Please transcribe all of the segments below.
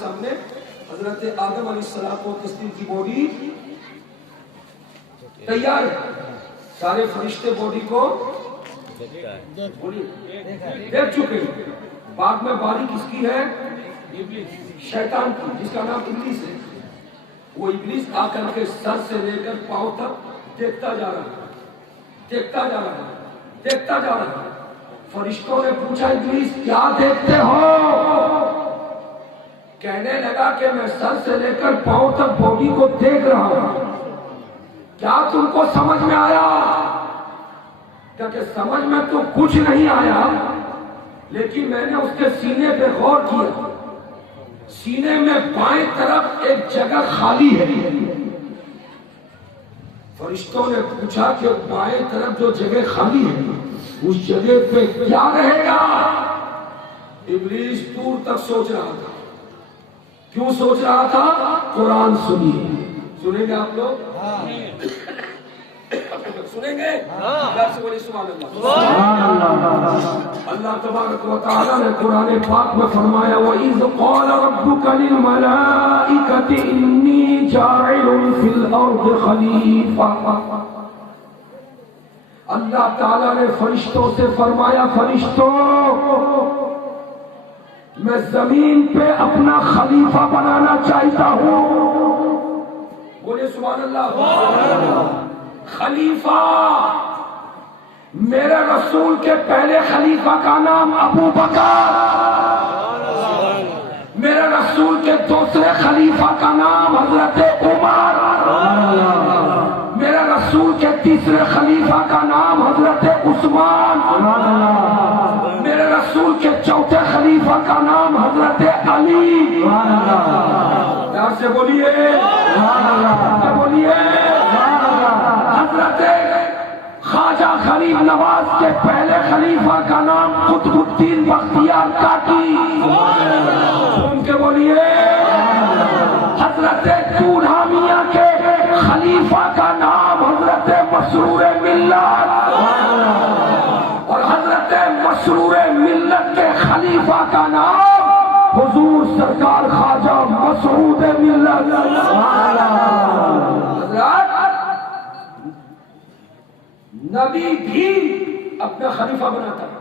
سامنے حضرت آدم علیہ السلام و تسلیم کی باڈی تیار ہے، سارے فرشتے باڈی کو دیکھ چکے ہیں۔ بعد میں باری کس کی ہے؟ شیطان کی، جس کا نام ابلیس ہے۔ وہ ابلیس آ کر کے سر سے لے کر پاؤں تک دیکھتا جا رہا ہے، دیکھتا جا رہا ہے، دیکھتا جا رہا ہے۔ فرشتوں نے پوچھا ابلیس کیا دیکھتے ہو؟ کہنے لگا کہ میں سر سے لے کر پاؤں تک باڈی کو دیکھ رہا ہوں، کیا تم کو سمجھ میں آیا؟ کہ سمجھ میں تو کچھ نہیں آیا، لیکن میں نے اس کے سینے پہ غور کیا، سینے میں بائیں طرف ایک جگہ خالی ہے۔ فرشتوں نے پوچھا کہ بائیں طرف جو جگہ خالی ہے اس جگہ پہ کیا رہے گا؟ ابلیس دور تک سوچ رہا تھا۔ کیوں سوچ رہا تھا؟ قرآن سنیے، سنیں گے آپ لوگ؟ سنیں گے؟ اللہ تبارک و تعالیٰ نے قرآن پاک میں فرمایا وَإِذْ قَالَ رَبُّكَ لِلْمَلَائِكَةِ إِنِّي جَاعِلٌ فِي الْأَرْضِ خَلِيفَةً۔ اللہ تعالیٰ نے فرشتوں سے فرمایا فرشتوں میں زمین پہ اپنا خلیفہ بنانا چاہتا ہوں۔ بولے سبحان اللہ۔ خلیفہ، میرے رسول کے پہلے خلیفہ کا نام ابو بکر، میرے رسول کے دوسرے خلیفہ کا نام حضرت عمر، میرے رسول کے تیسرے خلیفہ کا نام حضرت عثمان، میرے رسول کے چوتھے خلیفہ کا نام حضرت علی۔ پیار سے بولیے، بولیے۔ حضرت خواجہ غریب نواز کے پہلے خلیفہ کا نام قطب الدین بختیار کاکی، ان کے بولیے۔ حضرت دولہا میاں کے خلیفہ کا نام حضرت مسرور ملت، اور حضرت مسرور ملت کے خلیفہ کا نام حضور سرکار خواجہ مسعود ملت۔ حضرت نبی بھی اپنا خلیفہ بناتا ہے،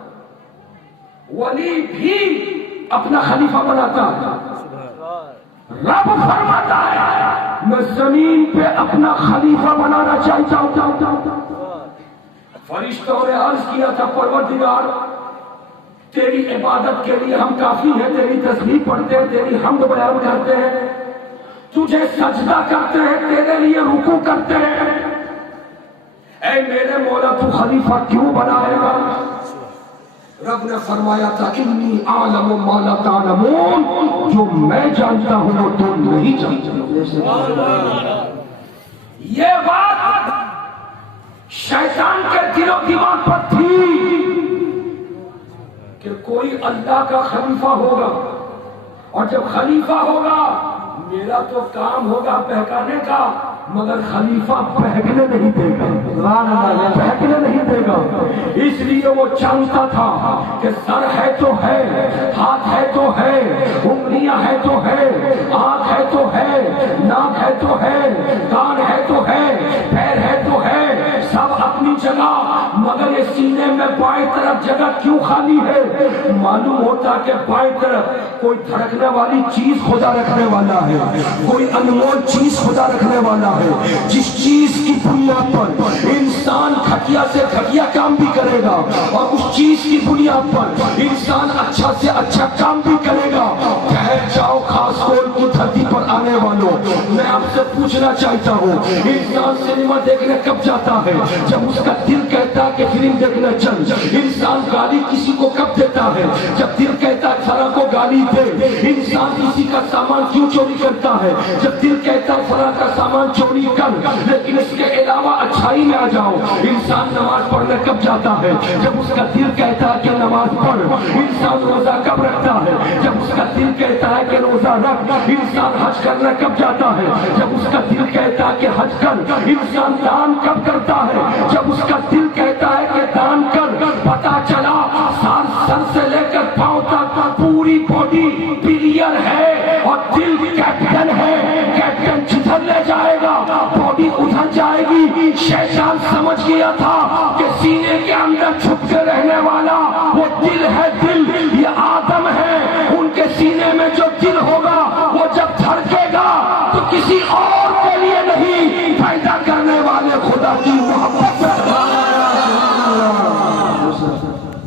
ولی بھی اپنا خلیفہ بناتا ہے۔ رب فرماتا ہے میں زمین پہ اپنا خلیفہ بنانا چاہتا ہوں۔ فرشتوں نے عرض کیا تھا پروردگار تیری عبادت کے لیے ہم کافی ہیں، تیری تسبیح پڑھتے ہیں، تیری حمد بیان کرتے ہیں، تجھے سجدہ کرتے ہیں، تیرے لیے رکوع کرتے ہیں، اے میرے مولا تو خلیفہ کیوں بنائے گا؟ رب نے فرمایا تھا انی اعلم ما لا تعلمون، جو میں جانتا ہوں وہ تم نہیں جانتے۔ یہ بات شیطان کے دل و دماغ پر تھی کہ کوئی اللہ کا خلیفہ ہوگا، اور جب خلیفہ ہوگا میرا تو کام ہوگا بہکانے کا، مگر خلیفہ بہکنے نہیں دے گا، بہکنے نہیں دے گا۔ اس لیے وہ جانتا تھا کہ سر ہے تو ہے، ہاتھ ہے تو ہے، انگلیاں ہے تو ہے، آنکھ ہے تو ہے، ناک ہے تو ہے، کان ہے تو ہے، پیر ہے تو ہے، سب اپنی جگہ، مگر یہ سینے میں بائیں طرف جگہ کیوں خالی ہے؟ معلوم ہوتا کہ بائیں طرف کوئی دھڑکنے والی چیز خدا رکھنے والا ہے، کوئی انمول چیز خدا رکھنے والا ہے، جس چیز کی بنیاد پر انسان گھٹیا سے گھٹیا کام بھی کرے گا، اور اس چیز کی بنیاد پر انسان اچھا سے اچھا کام بھی کرے گا۔ ٹھہر جاؤ خاص کول کی دھرتی پر آنے والوں، میں آپ سے پوچھنا چاہتا ہوں انسان سنیما دیکھنے کب جاتا ہے؟ جب اس کا دل کہتا ہے کہ فلم دیکھنا چل۔ انسان گالی کسی کو کب دیتا ہے؟ جب دل کہتا ہے فلاں کو گالی دے۔ انسان کسی کا سامان کیوں چوری کرتا ہے؟ جب دل کہتا ہے فلاں کا سامان چوری کر، لیکن اس کے علاوہ اچھائی میں آ جاؤ۔ انسان نماز پڑھنے کب جاتا ہے؟ جب اس کا دل کہتا ہے کہ نماز پڑھ۔ انسان روزہ کب رکھتا ہے؟ جب اس کا دل کہتا ہے کہ روزہ رکھ۔ انسان حج کرنے کب جاتا ہے؟ جب اس کا دل کہتا ہے کہ حج کر۔ انسان دان کب کرتا ہے؟ جب اس کا دل کہتا ہے کہ دان کر۔ پتا چلا سر سے لے کر پاؤں تک پوری باڈی کلیئر ہے، اور دل کیپٹن ہے، کیپٹن جدھر لے جائے گا باڈی ادھر جائے گی۔ شیطان سمجھ گیا تھا کہ سینے کے اندر چھپ کے رہنے والا وہ دل ہے، دل یہ آدم ہے، ان کے سینے میں جو دل ہوگا وہ جب دھڑکے گا تو کسی اور کے لیے نہیں، پیدا کرنے والے خدا کی محبت میں۔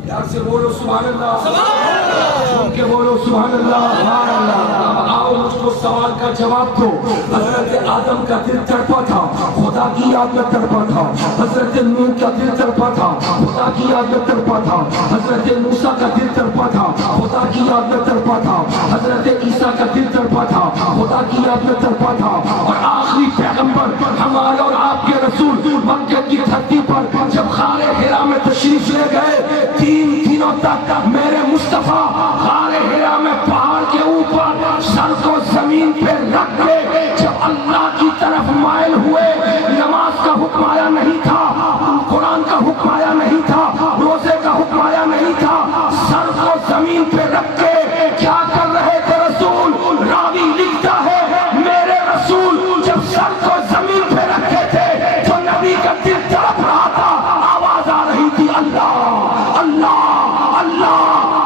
پیار سے بولو سبحان اللہ، سن کے بولو سبحان اللہ۔ اب آؤ مجھ کو سوال کا جواب دو۔ حضرت آدم کا دل تڑپا تھا، خدا کی یاد میں تڑپا تھا۔ حضرت نوح کا دل تڑپا تھا، خدا کی یاد میں تڑپا تھا۔ حضرت موسیٰ کا دل تڑپا تھا، خدا کی یاد میں تڑپا تھا۔ حضرت عیسیٰ کا دل تڑپا تھا، خدا کی یاد میں تڑپا تھا۔ اور آخری پیغمبر ہمارے اور آپ کے رسول مکہ کی دھرتی پر جب غار حرا میں تشریف لے گئے، 3 دنوں تک میرے مصطفیٰ غار حرا میں پہاڑ کے اوپر سر کو زمین پہ رکھ کے جب اللہ کی طرف مائل ہوئے، نماز کا حکم آیا نہیں تھا، قرآن کا حکم آیا نہیں تھا، روزے کا حکم آیا نہیں تھا، سر کو زمین پہ رکھ کے کیا کر رہے تھے رسول؟ راوی لکھتا ہے میرے رسول جب سر کو زمین پہ رکھے تھے تو نبی کا دل تڑپ رہا تھا، آواز آ رہی تھی اللہ اللہ اللہ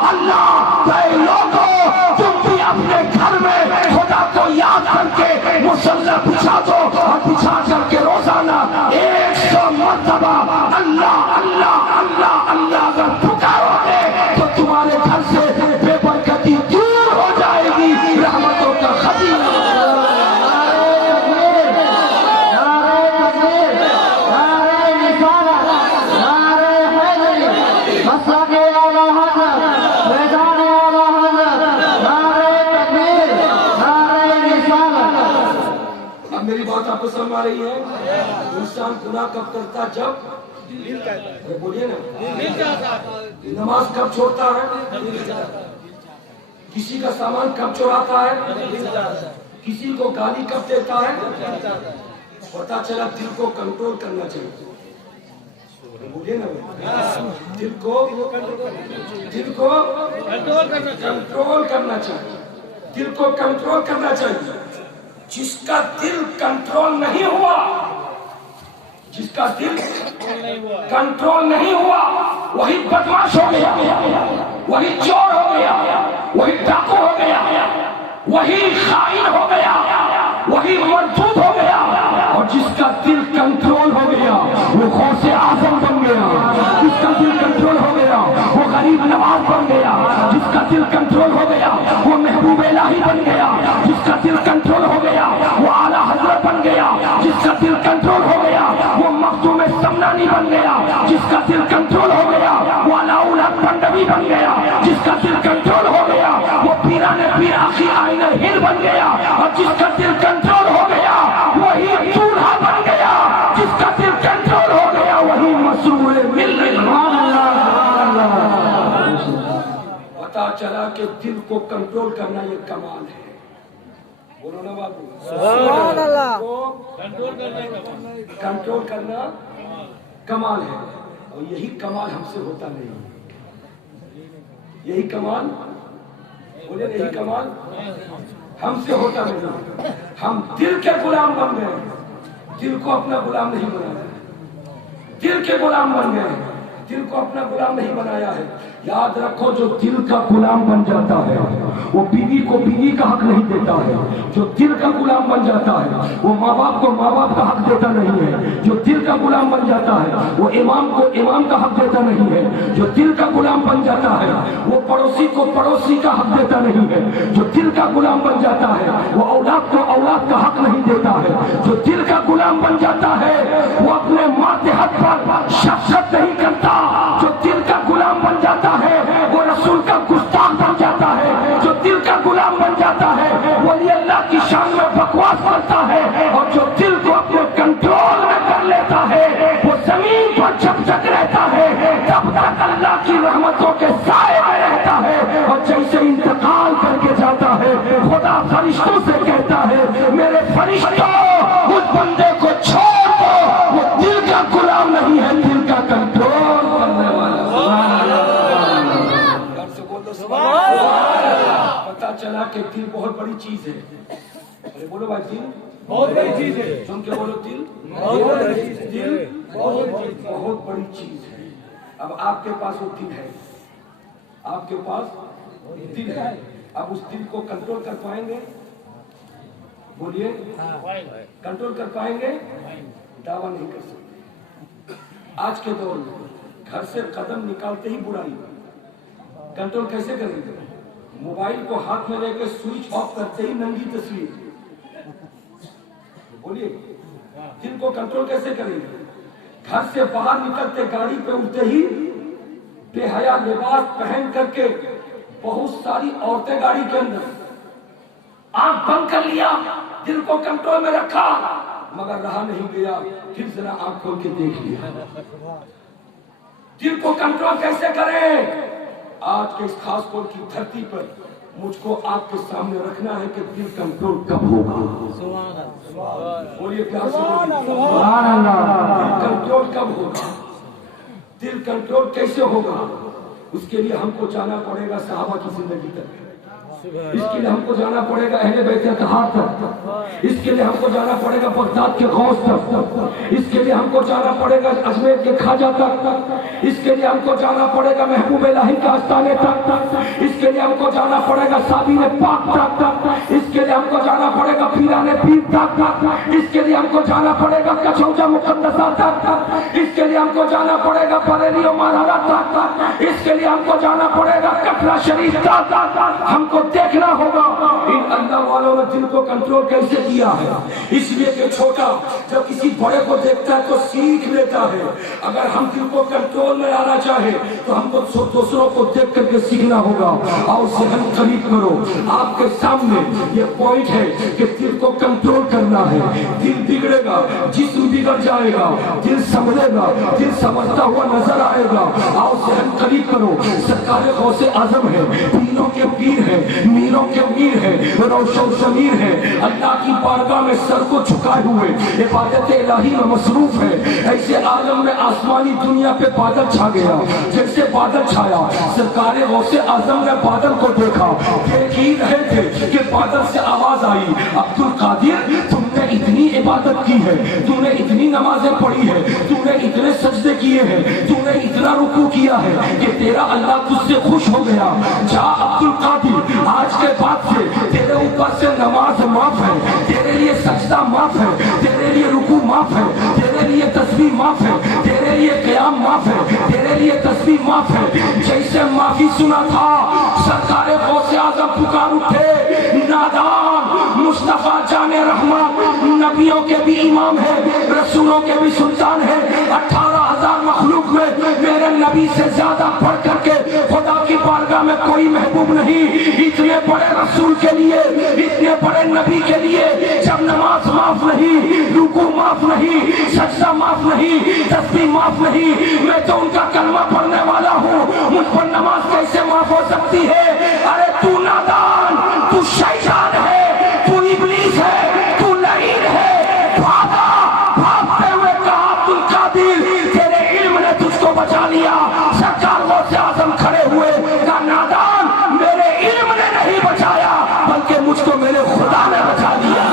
اللہ۔ اے لوگوں تم بھی اپنے گھر میں خدا کو یاد کر کے مصلی بچھا دو اور بچھا کر کے روزانہ 100 مرتبہ اللہ اللہ اللہ اللہ اگر پکارو گے تو تمہارے گھر سے بے برکتی دور ہو جائے گی، رحمتوں کا خزینہ۔ میری بات آپ کو سمجھ آ رہی ہے؟ انسان گناہ کب کرتا؟ جب بولیے نا، نماز کب چھوڑتا ہے؟ کسی کا سامان کب چوراتا ہے؟ کسی کو گالی کب دیتا ہے؟ پتا چلا دل کو کنٹرول کرنا چاہیے۔ بولیے نا، دل کو کنٹرول کرنا چاہیے، دل کو کنٹرول کرنا چاہیے۔ جس کا دل کنٹرول نہیں ہوا، جس کا دل کنٹرول نہیں ہوا وہی بدماش ہو گیا، وہی چور ہو گیا، وہی ڈاکو ہو گیا، وہی خائن ہو گیا، وہی مردود ہو گیا۔ اور جس کا دل کنٹرول ہو گیا وہ غوث اعظم بن گیا، جس کا دل کنٹرول ہو گیا وہ غریب نواز بن گیا، جس کا دل کنٹرول ہو گیا وہ محبوب الہی بن گیا، جس کا دل کنٹرول ہو گیا وہ اعلیٰ حضرت بن گیا، جس کا دل کنٹرول ہو گیا وہ مخدوم سمنانی بن گیا، جس کا دل کنٹرول ہو گیا وہ علاؤل حق پنڈوی بن گیا، جس کا دل کنٹرول ہو گیا وہ پیران پیر آخی آئین ہند بن گیا، اور جس کا دل کنٹرول ہو گیا وہی چولہا بن گیا، جس کا دل کنٹرول ہو گیا وہی مسرور ملت۔ پتا چلا کہ دل کو کنٹرول کرنا یہ کمال ہے۔ بولو نا بابو، سبحان اللہ، کنٹرول کرنا کمال ہے، اور یہی کمال ہم سے ہوتا نہیں، یہی کمال بولے، یہی کمال ہم سے ہوتا نہیں۔ ہم دل کے غلام بن گئے، دل کو اپنا غلام نہیں بنایا، دل کے غلام بن گئے، دل کو اپنا غلام نہیں بنایا ہے۔ یاد رکھو جو دل کا غلام بن جاتا ہے وہ بیوی کو بیوی کا حق نہیں دیتا ہے، جو دل کا غلام بن جاتا ہے وہ ماں باپ کو ماں باپ کا حق دیتا نہیں ہے، جو دل کا غلام بن جاتا ہے وہ امام کو امام کا حق دیتا نہیں ہے، جو دل کا غلام بن جاتا ہے وہ پڑوسی کو پڑوسی کا حق دیتا نہیں ہے، جو دل کا غلام بن جاتا ہے وہ اولاد کو اولاد کا حق نہیں دیتا ہے، جو دل کا غلام بن جاتا ہے وہ اپنے ماتحت پر شفقت نہیں کرتا، جو دل کا غلام بن جاتا ہے وہ رسول کا گستاخ بن جاتا ہے، جو دل کا غلام بن جاتا ہے ولی اللہ کی شان میں بکواس کرتا ہے، اور جو دل کو اپنے کنٹرول میں کر لیتا ہے وہ زمین پر جب تک رہتا ہے تب تک اللہ کی رحمتوں کے سائے میں رہتا ہے، اور جیسے انتقال کر کے جاتا ہے خدا فرشتوں سے کہتا ہے میرے فرشتوں اس بندے کو چھوڑ دو، وہ دل کا غلام نہیں ہے، دل کا کنٹرول کرنے والا۔ پتا چلا کہ دل بہت بڑی چیز ہے. ارے بولو بھائی دل بہت بڑی چیز ہے. سن کے بولو دل دل بہت بڑی چیز ہے. اب آپ کے پاس وہ دل ہے, آپ کے پاس دل ہے. اب اس دل کو کنٹرول کر پائیں گے؟ بولیے کنٹرول کر پائیں گے؟ دعویٰ نہیں کر سکتے. آج کے دور میں گھر سے قدم نکالتے ہی برائی, کنٹرول کیسے کریں گے؟ موبائل کو ہاتھ میں لے کے سوئچ آف کرتے ہی ننگی تصویر. بولیے دل کو کنٹرول کیسے کریں گے؟ گھر سے باہر نکلتے گاڑی پہ اٹھتے ہی بے حیا لباس پہن کر کے بہت ساری عورتیں گاڑی کے اندر, آنکھ بند کر لیا, دل کو کنٹرول میں رکھا مگر رہا نہیں گیا, پھر ذرا آنکھ کھول کے دیکھ لیا. دل کو کنٹرول کیسے کریں؟ آج کے اس خاص کور کی دھرتی پر مجھ کو آپ کے سامنے رکھنا ہے کہ دل کنٹرول کب ہوگا. بولیے پیار سے دل کنٹرول کب ہوگا, دل کنٹرول کیسے ہوگا؟ اس کے لیے ہم کو جانا پڑے گا صحابہ کی زندگی تک, اس کے لیے ہم کو جانا پڑے گا اہل بیت اطہار تک, اس کے لیے ہم کو جانا پڑے گا بغداد کے غوث تک, اس کے لیے ہم کو جانا پڑے گا اجمیر کے خواجہ تک, اس کے لیے ہم کو جانا پڑے گا محبوب الہی کے آستانے تک, اس کے لیے ہم کو جانا پڑے گا صابین پاک تک, اس کے لیے ہم کو جانا پڑے گا پیران پیر تک, اس کے لیے ہم کو جانا پڑے گا کچھوجا مقدسہ تک, اس کے لیے ہم کو جانا پڑے گا بریلی و مارہا تک, اس کے لیے ہم کو جانا پڑے گا کٹرا شریف تک. ہم کو دیکھنا ہوگا ان اللہ والوں نے دل کو کنٹرول کیسے کیا ہے. اس لیے کہ چھوٹا جب کسی بڑے کو دیکھتا ہے تو سیکھ لیتا ہے. اگر ہم دل کو کنٹرول میں لانا چاہیں تو ہم کو دوسروں کو دیکھ کر کے سیکھنا ہوگا. اور ذہن قریب کرو, آپ کے سامنے یہ پوائنٹ ہے کہ دل کو کنٹرول کرنا ہے. دل بگڑے گا, جسم بگڑ جائے گا, دل سمجھے گا, دل سمجھتا ہوا نظر آئے گا. اور ذہن قریب کرو, سرکار غوث اعظم ہے, پیروں کے پیر ہے, میروں کے میر ہے, روشن ضمیر ہے, اللہ کی بارگاہ میں سر کو جھکائے ہوئے عبادت الہی میں مصروف ہے. ایسے عالم میں آسمانی دنیا پہ بادل چھا گیا. جیسے بادل چھایا سرکار غوث اعظم نے بادل کو دیکھا, دیکھ ہی رہے تھے کہ بادل سے آواز آئی, عبد القادر تم نے اتنی عبادت کی ہے, تم نے اتنی نمازیں پڑھی ہے, تم نے اتنے سجدے کیے ہیں, تم نے اتنا رکوع کیا ہے کہ تیرا اللہ تجھ سے خوش ہو گیا. جا عبد القادر, آج کے بعد سے تیرے اوپر سے نماز معاف ہے, تیرے لیے سجدہ معاف ہے, تیرے لیے رکوع معاف ہے, تیرے لیے تسبیح معاف ہے, تیرے لیے قیام معاف ہے, تیرے لیے تسبیح معاف ہے. جیسے معافی سنا تھا سرکار غوث اعظم پکار اٹھے, نادان مصطفیٰ جان رحمت نبیوں کے بھی امام ہے, رسولوں کے بھی سلطان ہے. 18,000 مخلوق میں میرے نبی سے زیادہ بڑھ کر کے خدا کی بارگاہ میں کوئی محبوب نہیں. اتنے بڑے رسول کے لیے, اتنے بڑے نبی کے لیے جب نماز معاف نہیں, رکوع معاف نہیں, سجدہ معاف نہیں, تسبیح معاف نہیں, میں تو ان کا کلمہ پڑھنے والا ہوں, مجھ پر نماز کیسے معاف ہو سکتی ہے؟ ارے تو نادان, تو شیطان ہے, تو ابلیس ہے, تو لعین ہے. بھاگا, بھاگتے ہوئے کہا عبد القادر تیرے علم نے تجھ کو بچا لیا. سرکار غوث اعظم کھڑے ہوئے, کہا نادان میرے علم نے نہیں بچایا بلکہ مجھ کو میرے خدا نے بچا لیا.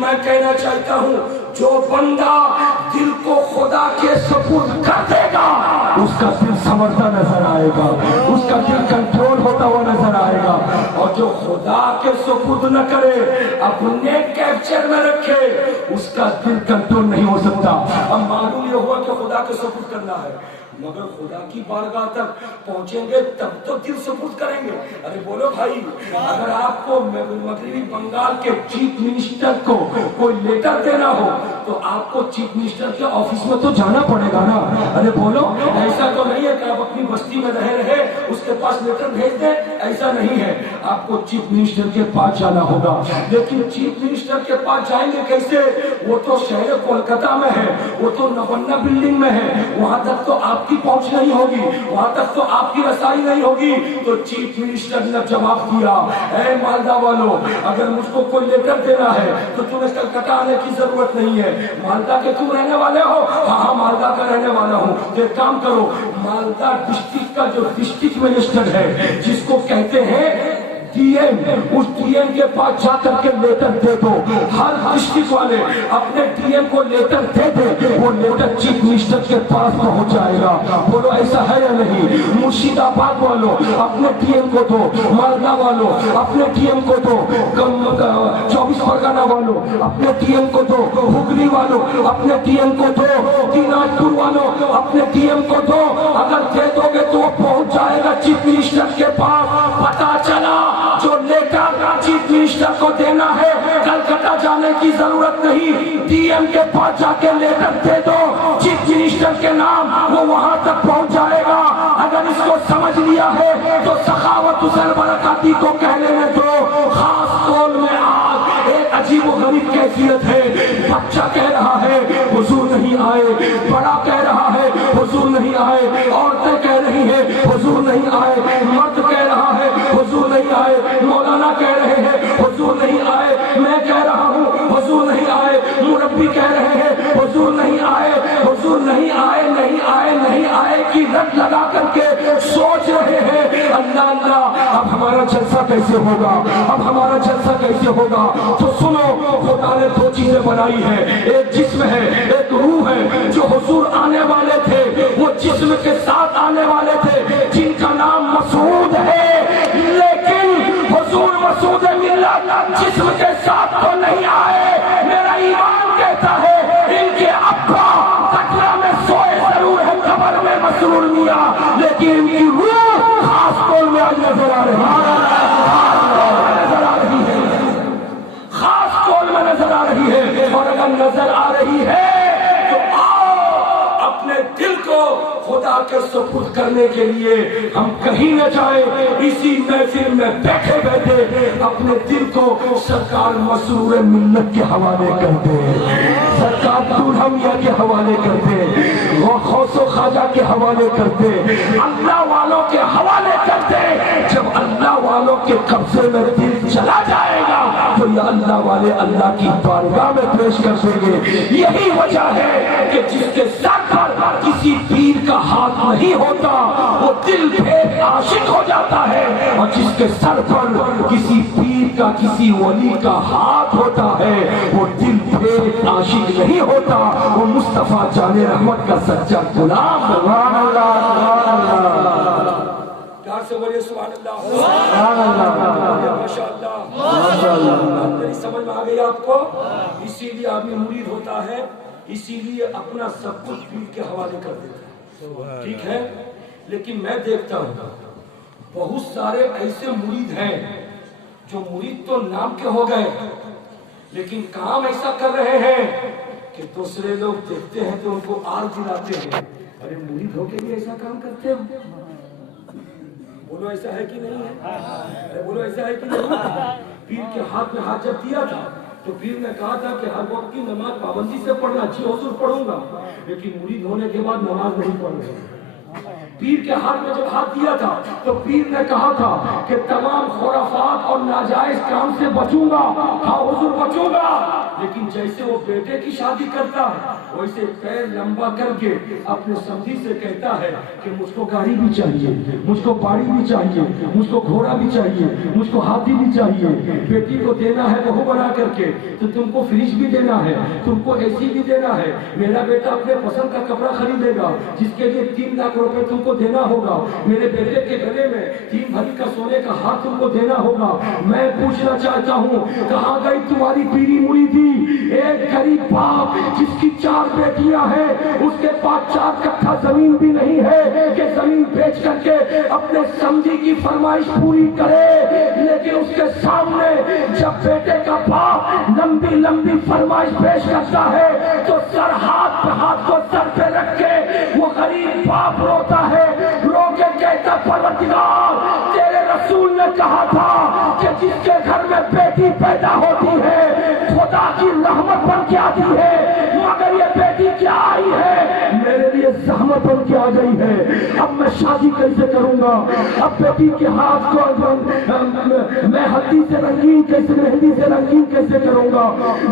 میں کہنا چاہتا ہوں جو بندہ دل کو خدا کے سپرد کر دے گا اس کا دل سمجھتا نظر آئے گا, اس کا دل کنٹرول ہوتا ہوا نظر آئے گا. اور جو خدا کے سپرد نہ کرے, اپنے کیپچر میں رکھے, اس کا دل کنٹرول نہیں ہو سکتا. اب معلوم یہ ہوا کہ خدا کے سپرد کرنا ہے, مگر خدا کی بارگاہ تک پہنچیں گے تب تو دل سپرد کریں گے. ارے بولو بھائی, اگر آپ کو مغربی بنگال کے چیف منسٹر کو کوئی لیٹر دینا ہو تو آپ کو چیف منسٹر کے آفس میں تو جانا پڑے گا نا. ارے بولو, ایسا تو نہیں ہے کہ آپ اپنی بستی میں رہے اس کے کے پاس لیٹر بھیج دیں، ایسا نہیں ہے. آپ کو چیف منسٹر کے پاس جانا ہوگا. لیکن چیف منسٹر کے پاس جائیں گے کیسے؟ وہ تو شہر کولکتہ میں ہے، وہ تو نونا بلڈنگ میں ہے، وہاں تک تو آپ کی پہنچ نہیں ہوگی، وہاں تک تو آپ کی رسائی نہیں ہوگی. تو چیف منسٹر نے جواب دیا، اے مالدہ والو، اگر مجھ کو کوئی لیٹر دینا ہے تو تمہیں کلکتہ آنے کی ضرورت نہیں ہے. مالدہ کے تم رہنے والے ہو؟ ہاں مالدہ کا رہنے والا ہوں. تو ایک کام کرو، مالدہ ڈسٹرکٹ کا جو ڈسٹرکٹ منسٹر ہے، جس کو کہتے ہیں ڈی ایم، اس ڈی ایم کے پاس جا کر کے لیٹر دے دو. ہر ڈسٹرکٹ والے اپنے ڈی ایم کو لیٹر دے دے، وہ لیٹر چیف منسٹر کے پاس پہنچ جائے گا. بولو ایسا ہے یا نہیں؟ مرشید آباد والوں اپنے ڈی ایم کو دو، مالدہ والوں اپنے ڈی ایم کو دو، 24 پرگنہ والوں اپنے ڈی ایم کو دو، ہگلی والوں اپنے ڈی ایم کو دو، دیناجپور والوں اپنے ڈی ایم کو دو. اگر دے دو گے تو وہ پہنچ جائے گا چیف منسٹر کے پاس. پتا چلا جو لیٹر چیف منسٹر کو دینا ہے کلکتہ جانے کی ضرورت نہیں، ڈی ایم کے پاس جا کے لیٹر دے دو چیف منسٹر کے نام، وہ وہاں تک پہنچ جائے گا. اگر اس کو سمجھ لیا ہے تو سخاوت حسین برکاتی کو کہہ لینے دو. خاص طول میں آج ایک عجیب و غریب کیفیت ہے. بچہ کہہ رہا ہے حضور نہیں آئے، بڑا کہہ رہا ہے حضور نہیں آئے، عورتیں کہہ رہی ہیں حضور نہیں آئے، مرد کہہ رہا ہے حضور نہیں آئے، مولانا کہہ رہے ہیں حضور نہیں آئے، میں کہہ رہا ہوں حضور نہیں آئے، مربی کہہ رہے ہیں حضور نہیں آئے. حضور نہیں آئے نہیں آئے نہیں آئے کی رٹ لگا کر کے سوچ رہے ہیں اللہ اللہ اب ہمارا جلسہ کیسے ہوگا، اب ہمارا جلسہ کیسے ہوگا. تو سنو، خدا نے دو چیزیں بنائی ہے، ایک جسم ہے ایک روح ہے. جو حضور آنے والے تھے وہ جسم کے ساتھ آنے والے تھے جن کا نام مسعود ہے، لیکن حضور مسعود ملت جسم کے ساتھ تو نہیں آئے. میرا ایمان کہتا ہے ان کے ابا کٹرا میں سوئے ضرور ہے، قبر میں مسرور میاں، لیکن ان کی روح خاص طور میں آج نظر آ رہی ہے، خاص طور میں نظر آ رہی ہے. اور اگر نظر آ رہی ہے تو آؤ اپنے دل کو خدا کے سپرد کرنے کے لیے ہم کہیں نہ جائیں، اسی محفل میں بیٹھے بیٹھے اپنے دل کو سرکار مسرور ملت کے حوالے کر دے، سرکار دولہمیا کے حوالے کر دے، غوث و خواجہ کے حوالے کر دے، اللہ والوں کے حوالے کر دے. جب اللہ والوں کے قبضے میں دل چلا جائے گا تو یہ اللہ والے اللہ کی بارگاہ میں پیش کر دیں گے. یہی وجہ ہے کہ جس کے سر پر کسی پیر کا ہاتھ نہیں ہوتا وہ دل پھیر عاشق ہو جاتا ہے، اور جس کے سر پر کسی پیر کا کسی ولی کا ہاتھ ہوتا ہے وہ دل پھیر عاشق نہیں ہوتا، وہ مصطفیٰ جان رحمت کا سچا غلام. سبحان اللہ سبحان اللہ. پیار سے بولیے سبحان اللہ سبحان اللہ. ماشاء اللہ ماشاء اللہ. میری سمجھ میں آ گئی آپ کو؟ اسی لیے آدمی مرید ہوتا ہے، اسی لیے اپنا سب کچھ پیر کے حوالے کر دیتا ہے، ٹھیک ہے. لیکن میں دیکھتا ہوں بہت سارے ایسے مرید ہیں جو مرید تو نام کے ہو گئے لیکن کام ایسا کر رہے ہیں کہ دوسرے لوگ دیکھتے ہیں تو ان کو آگ دلاتے ہیں، ارے مرید ہو کے بھی ایسا کام کرتے ہو؟ بولو ایسا ہے کہ نہیں ہے؟ بولو ایسا ہے کہ نہیں ہے؟ پیر کے ہاتھ میں ہاتھ جب دیا تھا تو پیر نے کہا تھا کہ ہر وقت کی نماز پابندی سے پڑھنا، جی حضور پڑھوں گا، لیکن مرید ہونے کے بعد نماز نہیں پڑھ رہے. پیر کے ہاتھ میں جب ہاتھ دیا تھا تو پیر نے کہا تھا کہ تمام خرافات اور ناجائز کام سے بچوں گا، ہاں حضور بچوں گا، لیکن جیسے وہ بیٹے کی شادی کرتا ہے ویسے پیر لمبا کر کے اپنے سمجھی سے کہتا ہے کہ مجھ کو گاڑی بھی چاہیے، مجھ کو باڑی بھی چاہیے، مجھ کو گھوڑا بھی چاہیے، مجھ کو ہاتھی بھی چاہیے. بیٹی کو دینا ہے بہو بنا کر کے تو تم کو فریج بھی دینا ہے، تم کو اے سی بھی دینا ہے. میرا بیٹا اپنے پسند کا کپڑا خریدے گا جس کے لیے 3 لاکھ روپے تم کو دینا ہوگا. میرے بیٹے کے گلے میں 3 بھری کا سونے کا ہاتھ تم کو دینا ہوگا. میں پوچھنا چاہتا ہوں کہاں گئی تمہاری پیری مریدی؟ ایک غریب باپ جس کی 4 بیٹیاں ہیں، اس کے پاس 4 کٹھا زمین بھی نہیں ہے کہ زمین بیچ کر کے اپنے سمجھی کی فرمائش پوری کرے، لیکن اس کے سامنے جب بیٹے کا باپ لمبی لمبی فرمائش پیش کرتا ہے تو سر ہاتھ کو سر پہ رکھ کے وہ غریب باپ روتا ہے، رو کے کہتا پروردگار تیرے رسول نے کہا تھا کہ جس کے گھر میں بیٹی پیدا ہوتی ہے خدا کی رحمت بن کے آتی ہے، مگر یہ بیٹی کیا آئی ہے میرے لیے زحمت بن کے آ گئی ہے۔ اب میں شادی کیسے کروں گا؟ اب بیٹی کے ہاتھ کو میں ہلدی سے رنگین کیسے، مہندی سے رنگین کیسے کروں گا؟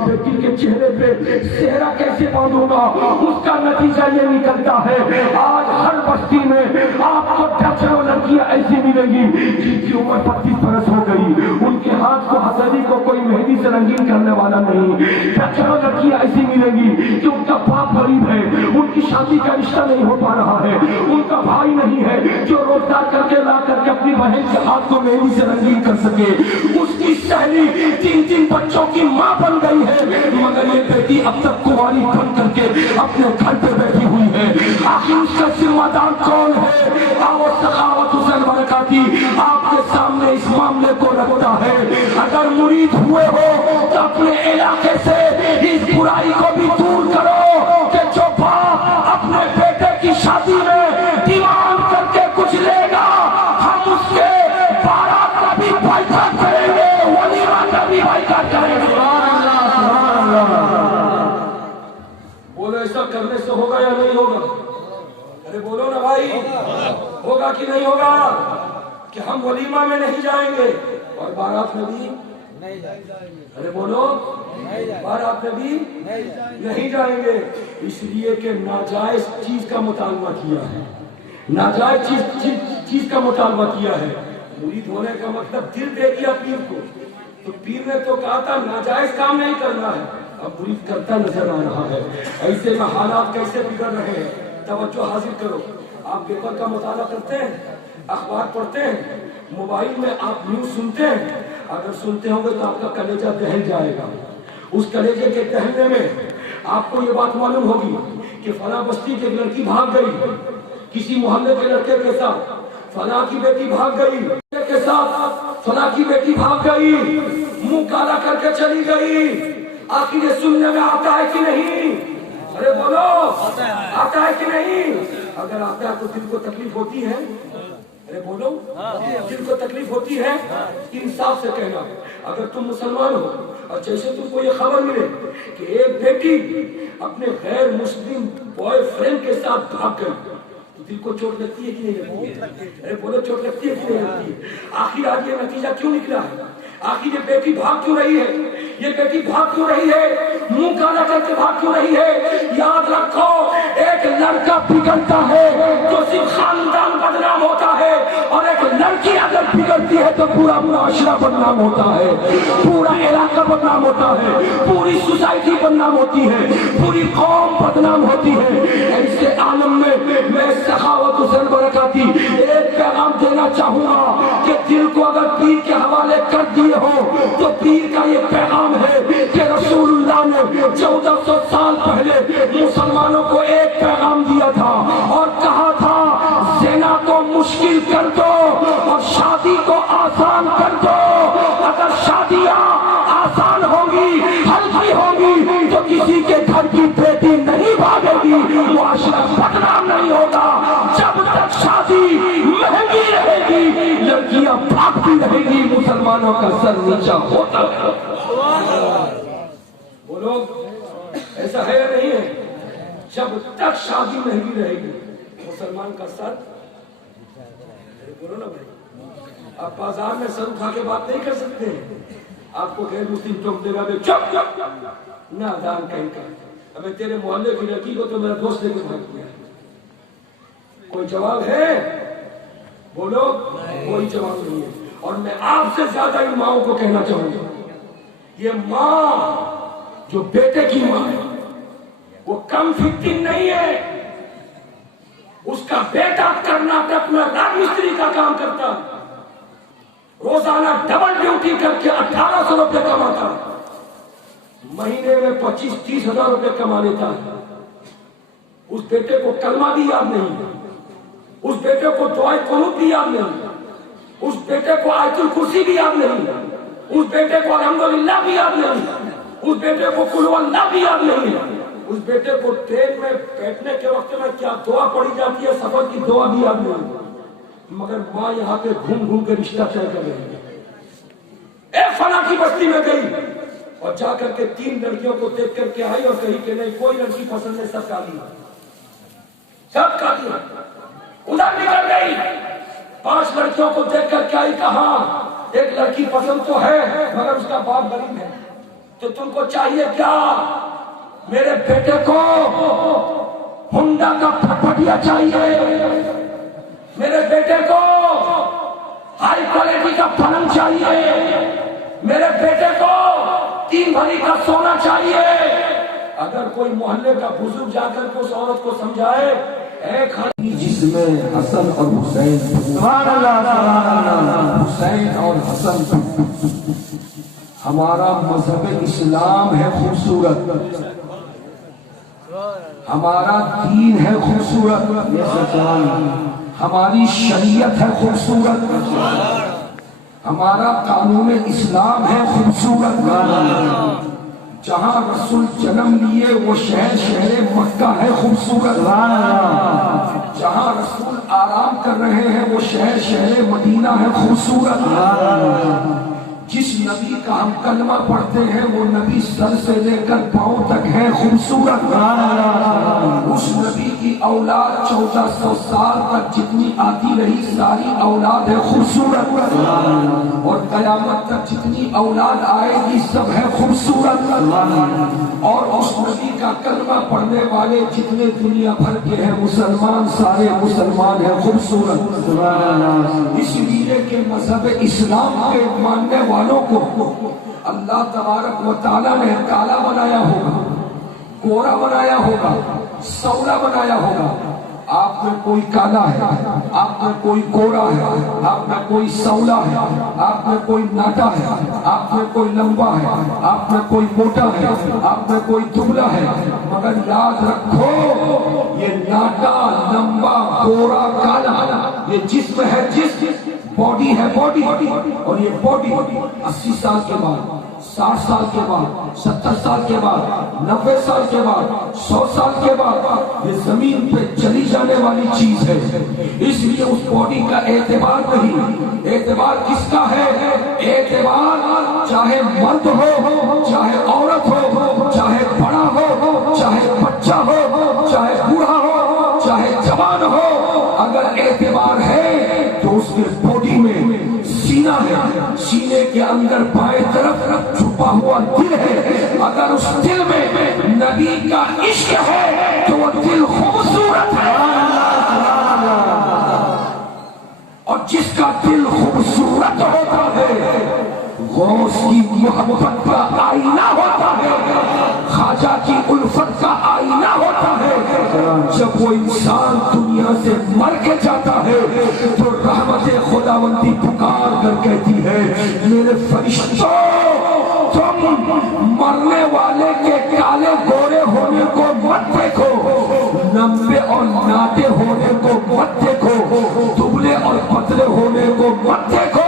بیٹی کے چہرے پہ سہرا کیسے باندھوں گا؟ اس کا نتیجہ یہ نکلتا ہے آج ہر بستی میں آپ کو ڈچروں لڑکیاں ایسی ملیں گی جن کی عمر 25 برس ہو گئی، ان کے ہاتھ کو ہتھیلی کو کوئی مہندی سے رنگین کرنے والا نہیں۔ ڈچروں لڑکیاں ایسی ملیں گی کہ ان کا باپ غریب ہے، ان کی شادی کا رشتہ نہیں ہو پا رہا ہے، ان کا بھائی نہیں ہے جو روزگار کر کے لا کر کے اپنی بہن کے ہاتھ کو مہندی سے رنگین کر سکے، اس کی سہیلی 3 بچوں کی ماں بن گئی ہے، مگر یہ بیٹی اب تک کنواری بن کر کے اپنے گھر پہ بیٹھی ہوئی ہے۔ آخر اس کا ذمہ دار کون ہے؟ آؤ سخاوت حسین برکاتی آپ کے سامنے اس معاملے کو رکھتا ہے۔ اگر مرید ہوئے ہو تو اپنے علاقے سے اس برائی کو بھی دور کرو کہ جو باپ اپنے بیٹے کی شادی میں ڈیمانڈ کر کے کچھ لے گا ہم اس کے بارات کا بھی بائیکاٹ کریں گے، ولیمہ کا بھی بائیکاٹ کریں گے۔ بولو ایسا کرنے سے ہوگا یا نہیں ہوگا؟ ارے بولو نا بھائی، ہوگا کہ نہیں ہوگا؟ کہ ہم ولیمہ میں نہیں جائیں گے اور بارات میں بھی ارے بولو بارات میں بھی نہیں جائیں گے، اس لیے کہ ناجائز چیز کا مطالبہ کیا ہے، ناجائز چیز کا مطالبہ کیا ہے۔ مرید ہونے کا مطلب دل دے دیا پیر کو، تو پیر نے تو کہا تھا ناجائز کام نہیں کرنا ہے، اب مرید کرتا نظر آ رہا ہے۔ ایسے میں حالات کیسے بگڑ رہے ہیں، توجہ حاصل کرو۔ آپ پیپر کا مطالعہ کرتے ہیں، اخبار پڑھتے ہیں، موبائل میں آپ نیوز سنتے ہیں، اگر سنتے ہوں گے تو آپ کا کلیجہ دہل جائے گا۔ اس کلیجے کے دہلنے میں آپ کو یہ بات معلوم ہوگی کہ فلاں بستی کی ایک لڑکی بھاگ گئی کسی محلے کے لڑکے کے ساتھ، فلاں کی بیٹی بھاگ گئی کے ساتھ، فلاں کی بیٹی بھاگ گئی، منہ کالا کر کے چلی گئی۔ آخر یہ سننے میں آتا ہے کہ نہیں؟ ارے بولو آتا ہے کہ نہیں؟ اگر آتا ہے تو دل کو تکلیف ہوتی ہے؟ ارے بولو دل کو تکلیف ہوتی ہے؟ انصاف سے کہنا، اگر تم مسلمان ہو اور جیسے تم کو یہ خبر ملے کہ ایک بیٹی اپنے غیر مسلم بوائے فرینڈ کے ساتھ بھاگ گئی تو دل کو چوٹ لگتی ہے کہ نہیں لگتی ہے؟ ارے بولو چوٹ لگتی ہے کہ نہیں لگتی ہے؟ آخر آج یہ نتیجہ کیوں نکلا ہے؟ آخر یہ بیٹی بھاگ کیوں رہی ہے؟ یہ بیٹی بھاگ کیوں رہی ہے؟ منہ کالا کر کے بھاگ کیوں رہی ہے؟ یاد رکھو ایک لڑکا بگڑتا ہے تو صرف خاندان بدنام ہوتا ہے، اور ایک لڑکی اگر بگڑتی ہے تو پورا معاشرہ بدنام ہوتا ہے، پورا علاقہ بدنام ہوتا ہے، پوری سوسائٹی بدنام ہوتی ہے، پوری قوم بدنام ہوتی ہے۔ ایسے عالم میں میں سخاوت حسین برکاتی ایک پیغام دینا چاہوں گا کہ دل کو اگر پیر کے حوالے کر دیے ہو تو پیر کا یہ پیغام ہے کہ رسول اللہ نے 1400 سال پہلے مسلمانوں کو ایک پیغام دیا تھا اور کہا تھا زنا کو مشکل کر دو اور شادی کو آسان کر دو۔ اگر شادیاں آسان ہوں گی، ہلکی ہوں گی تو کسی کے گھر کی بیٹی نہیں بھاگے گی، معاشرہ بدنام نہیں ہوگا۔ جب تک شادی مہنگی رہے گی لڑکیاں بھاگتی رہے گی، مسلمانوں کا سر نیچا ہوتا ہے۔ بولو ایسا ہے یا نہیں ہے؟ جب تک شادی مہنگی رہے گی مسلمان کا سر، بولو نا بھائی، آپ بازار میں سر اٹھا کے بات نہیں کر سکتے ہیں، آپ کو غیر مسلم ٹوک دے گا چپ نادان کہیں کا، ابھی تیرے محلے کی لڑکی کو تو میرا دوست لے کے بھاگ گیا۔ کوئی جواب ہے؟ بولو کوئی جواب نہیں ہے۔ اور میں آپ سے زیادہ ان ماؤں کو کہنا چاہوں گا، یہ ماں جو بیٹے کی ماں ہے وہ کم فکر نہیں ہے، اس کا بیٹا کرناٹک میں راج مستری کا کام کرتا، روزانہ ڈبل ڈیوٹی کر کے 1800 روپے کماتا، مہینے میں 25-30 ہزار روپے کما لیتا ہے۔ اس بیٹے کو کلمہ بھی یاد نہیں، اس بیٹے کو دعائے قنوت بھی یاد نہیں، اس بیٹے کو آیت الکرسی بھی یاد نہیں، اس بیٹے کو الحمدللہ بھی یاد نہیں، اس بیٹے کو قل اللہ بھی یاد نہیں، اس بیٹے کو ٹرین میں بیٹھنے کے وقت میں کیا دعا پڑھی جاتی ہے سفر کی دعا بھی یاد نہیں۔ مگر ماں یہاں پہ گھوم گھوم کے رشتہ طے کر رہی ہے. ایک فلاں کی بستی میں گئی اور جا کر کے 3 لڑکیوں کو دیکھ کر کے آئی اور کہی کہ نہیں کوئی لڑکی پسند نہیں، سب کالی ہے، سب کالی ہے. ادھر نکل گئی 5 لڑکیوں کو دیکھ کر کے آئی، کہا ایک لڑکی پسند تو ہے مگر اس کا باپ غریب ہے، تو تم کو چاہیے کیا؟ میرے بیٹے کو ہونڈا کا پھٹپھٹیا چاہیے، میرے بیٹے کو ہائی کوالٹی کا پلنگ چاہیے، میرے بیٹے کو 3 بھری کا سونا چاہیے. اگر کوئی محلے کا بزرگ جا کر کے اس عورت کو سمجھائے جس میں حسن اور حسین، سبحان اللہ سبحان اللہ، حسین اور حسن، ہمارا مذہب اسلام ہے خوبصورت، ہمارا دین ہے خوبصورت، ہماری شریعت ہے خوبصورت، ہمارا قانون اسلام ہے خوبصورت. جہاں رسول جنم لیے وہ شہر مکہ ہے خوبصورت. جہاں رسول آرام کر رہے ہیں وہ شہر مدینہ ہے خوبصورت. جس نبی کا ہم کلمہ پڑھتے ہیں وہ نبی سر سے لے کر پاؤں تک ہے خوبصورت. اس نبی کی اولاد 1400 سال تک جتنی آتی رہی ساری اولاد ہے خوبصورت، اور قیامت تک جتنی اولاد آئے گی سب ہے خوبصورت. اور اس نبی کا کلمہ پڑھنے والے جتنے دنیا بھر کے ہیں مسلمان سارے مسلمان ہیں خوبصورت. اس لیے کہ مذہب اسلام کے ماننے والوں کو اللہ تبارک و تعالیٰ نے کالا بنایا ہوگا، گورا بنایا ہوگا، سولا بنایا ہوگا. آپ میں کوئی کالا ہے، آپ میں کوئی گورا ہے، آپ میں کوئی سولا ہے، آپ میں کوئی ناٹا ہے، آپ میں کوئی لمبا ہے، آپ میں کوئی موٹا ہے، آپ میں کوئی دبلا ہے. مگر یاد رکھو یہ ناٹا، لمبا، گورا، کالا یہ جسم ہے، جسم باڈی ہے، باڈی. اور یہ باڈی 80 سال کے بعد، 60 سال کے بعد، 70 سال کے بعد، 90 سال کے بعد، 100 سال کے بعد یہ زمین پہ چلی جانے والی چیز ہے. اس لیے اس باڈی کا اعتبار نہیں. اعتبار کس کا ہے؟ اعتبار چاہے مرد ہو، چاہے عورت ہو، چاہے بڑا ہو، چاہے بچہ ہو، چاہے بوڑھا ہو، چاہے جوان ہو، اگر اعتبار ہے تو اس کے باڈی میں سینہ ہے، سینے کے اندر بائیں طرف چھپا ہوا دل ہے. اگر اس دل میں نبی کا عشق ہے تو وہ دل خوبصورت ہے. اور جس کا دل خوبصورت ہوتا ہے غوث کی محبت کا آئینہ ہوتا ہے، خواجہ کی الفت کا آئینہ ہوتا ہے. جب وہ انسان دنیا سے مر کے جاتا ہے تو رحمت خداوندی پکار کر کہتی ہے میرے فرشتوں تم مرنے والے کے کالے گورے ہونے کو مت دیکھو، لمبے اور ناٹے ہونے کو مت دیکھو، دبلے اور پتلے ہونے کو مت دیکھو.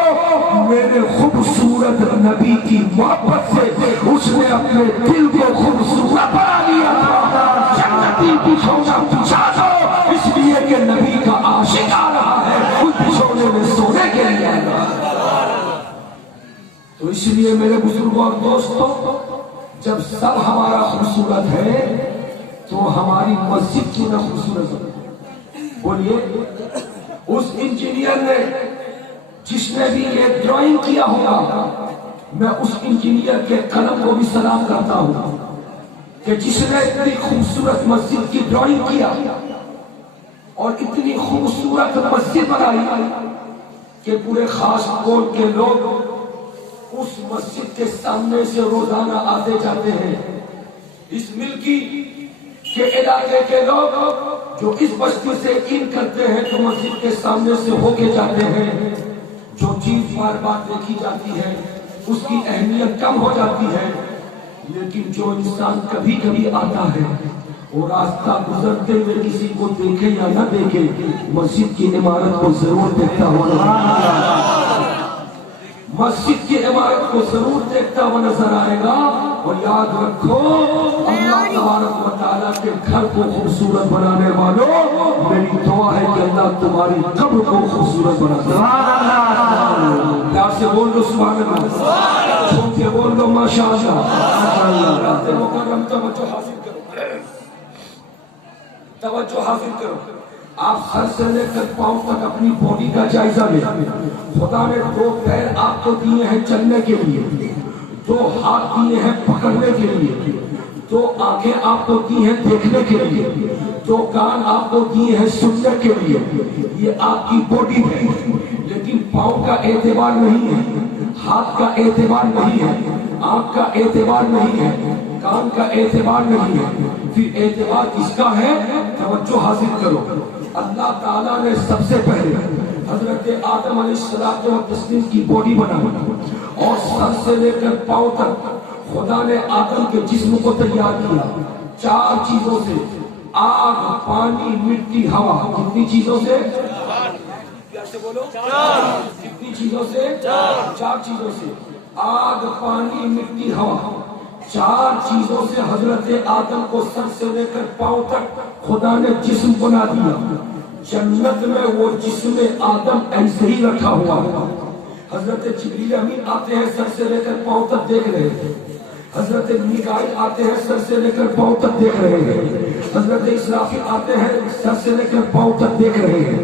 میرے خوبصورت نبی کی محبت سے اس نے اپنے دل کو خوبصورت بنا لیا تھا. جنتی بچھونا بچھا دو اس لیے کہ نبی کا عاشق آ رہا ہے، اس بچھونے میں سونے کے لیے آ رہا ہے. تو اس لیے میرے بزرگوں اور دوستوں جب سب ہمارا خوبصورت ہے تو ہماری مسجد کیوں نہ خوبصورت ہے؟ بولیے. اس انجینئر نے جس نے بھی یہ ڈرائنگ کیا ہوگا میں اس انجینئر کے قلم کو بھی سلام کرتا ہوں کہ جس نے اتنی خوبصورت مسجد کی ڈرائنگ کیا اور اتنی خوبصورت مسجد بنائی کہ پورے خاص کوٹ کے لوگ اس مسجد کے سامنے سے روزانہ آتے جاتے ہیں. اس ملکی کے علاقے کے لوگ جو اس بستی سے ان کرتے ہیں تو مسجد کے سامنے سے ہو کے جاتے ہیں. جو چیز بار بار دیکھی جاتی ہے اس کی اہمیت کم ہو جاتی ہے، لیکن جو انسان کبھی کبھی آتا ہے وہ راستہ گزرتے ہوئے کسی کو دیکھے یا نہ دیکھے مسجد کی عمارت کو ضرور دیکھتا ہوگا. مسجد کی عمارت کو ضرور دیکھتا ہوا نظر آئے گا. اور یاد رکھو اللہ تبارک و تعالیٰ کے گھر کو خوبصورت بنانے والوں میری دعا ہے کہ اللہ تمہاری قبر کو خوبصورت بنا دے. پیار سے بول دو سبحان اللہ, چھوٹ کے بول دو ماشاء اللہ. رات مکرم توجہ حاصل کرو, توجہ حاصل کرو. آپ سر سے لے کر پاؤں تک اپنی باڈی کا جائزہ لیں. خدا نے 2 پیر آپ کو دیے ہیں چلنے کے لیے, 2 ہاتھ دیے ہیں پکڑنے کے لیے, 2 آنکھیں آپ کو دی ہیں دیکھنے کے لیے, 2 کان آپ کو دیے ہیں سننے کے لیے. یہ آپ کی باڈی ہے, لیکن پاؤں کا اعتبار نہیں ہے, ہاتھ کا اعتبار نہیں ہے, آنکھ کا اعتبار نہیں ہے, کان کا اعتبار نہیں ہے. پھر اعتبار کس کا ہے؟ توجہ حاصل کرو. اللہ تعالیٰ نے سب سے پہلے حضرت آدم علیہ السلام کی باڈی بنائی اور سر سے لے کر پاؤں تک خدا نے آدم کے جسم کو تیار کیا 4 چیزوں سے, آگ, پانی, مٹی, ہوا. کتنی چیزوں سے؟ بولو, کتنی چیزوں سے؟ 4 چیزوں سے. آگ, پانی, مٹی, ہوا. 4 چیزوں سے حضرت آدم کو سر سے لے کر پاؤں تک خدا نے جسم بنا دیا. جنت میں وہ جسم آدم ایسے ہی رکھا ہوا ہے. حضرت جبریل امین آتے ہیں سر سے لے کر پاؤں تک دیکھ رہے ہیں. حضرت میکائیل آتے ہیں سر سے لے کر پاؤں تک دیکھ رہے ہیں. حضرت اسرافیل آتے ہیں سر سے لے کر پاؤں تک دیکھ رہے ہیں.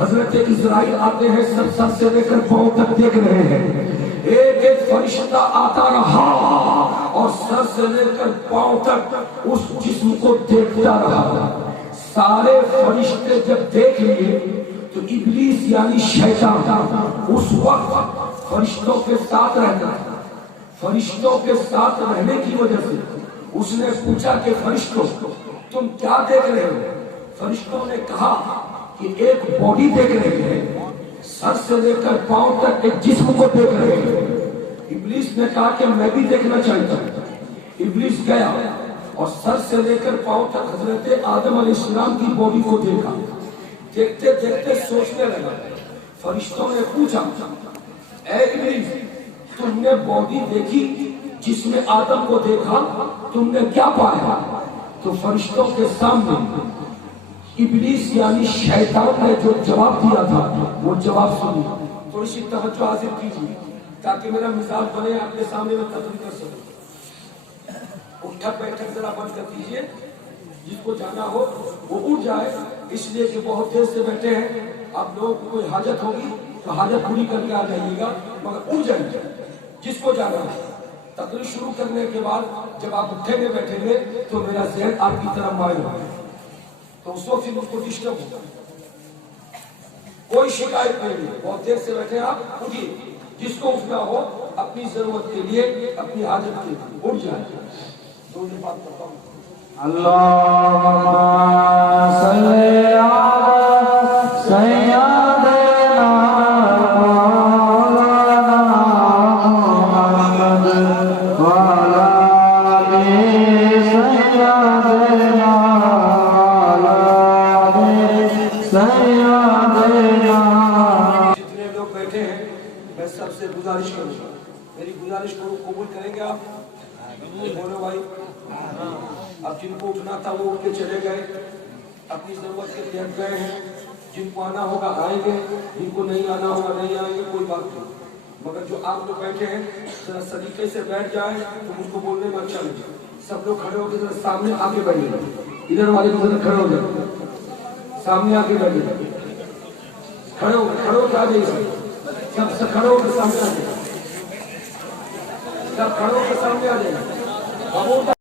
حضرت اسرائیل آتے ہیں سر سے لے کر پاؤں تک دیکھ رہے ہیں. ایک ایک فرشتہ آتا رہا اور سر سے لے کر پاؤں تک اس جسم کو دیکھتا رہا. سارے فرشتے جب دیکھ لیے تو ابلیس یعنی شیطان اس وقت فرشتوں کے ساتھ رہتا تھا. فرشتوں کے ساتھ رہنے کی وجہ سے اس نے پوچھا کہ فرشتوں تم کیا دیکھ رہے ہو؟ فرشتوں نے کہا کہ ایک باڈی دیکھ رہے ہیں, سر سے لے کر پاؤں تک ایک جسم کو دیکھ رہے ہیں. ابلیس نے کہا کہ میں بھی دیکھنا چاہتا ہوں. ابلیس گیا اور سر سے لے کر پاؤں تک حضرت آدم علیہ السلام کی باڈی کو دیکھا. دیکھتے دیکھتے سوچنے لگا. فرشتوں نے پوچھا اے ابلیس تم نے باڈی دیکھی, جس میں آدم کو دیکھا, تم نے کیا پایا؟ تو فرشتوں کے سامنے ابلیس یعنی شیطان نے جو جواب دیا تھا وہ جواب سنی. تھوڑی سی توجہ حاصل کیجیے تاکہ میرا مثال بنے, آپ کے سامنے میں تقریر کر سکوں. اٹھک بیٹھک ذرا بند کر دیجیے, جس کو جانا ہو وہ اٹھ جائے, اس لیے کہ بہت دیر سے بیٹھے ہیں. آپ لوگوں کو کوئی حاجت ہوگی تو حاجت پوری کر کے آ جائیے گا, مگر اٹھ جائیے جس کو جانا ہے. تقریر شروع کرنے کے بعد جب آپ اٹھیں گے بیٹھیں گے تو میرا ذہن آپ کی طرف مائل ہوگا, تو اس وقت مجھ کو ڈسٹرب ہوگا. کوئی شکایت نہیں ہے, بہت دیر سے بیٹھے آپ اٹھیے, جس کو اٹھنا ہو اپنی ضرورت کے لیے, اپنی حاجت کے لیے اٹھ جائے. تو یہ بات کرتا ہوں. اللہم صلی علی سیدنا مولانا محمد وعلی آلِ سیدنا سیدنا. جتنے لوگ بیٹھے ہیں میں سب سے گزارش کروں گا, میری گزارش کو قبول کریں گے آپ؟ بولو بھائی. اب جن کو اٹھنا تھا وہ اٹھ کے چلے گئے, اپنی ضرورت کے تحت گئے ہیں. جن کو آنا ہوگا آئیں گے, جن کو نہیں آنا ہوگا نہیں آئیں گے, کوئی بات نہیں. مگر جو آپ لوگ بیٹھے ہیں ذرا سلیقے سے بیٹھ جائیں تو مجھ کو بولنے میں اچھا لگے. سب لوگ کھڑے ہو کے ذرا سامنے آ کے بیٹھے, ادھر والے کو ذرا کھڑے ہو جائے, سامنے آ کے بیٹھے, کھڑے ہو کے آ جائیے. سب کھڑے ہو کے سامنے آ جائے, سب کھڑے ہو کے سامنے آ جائے.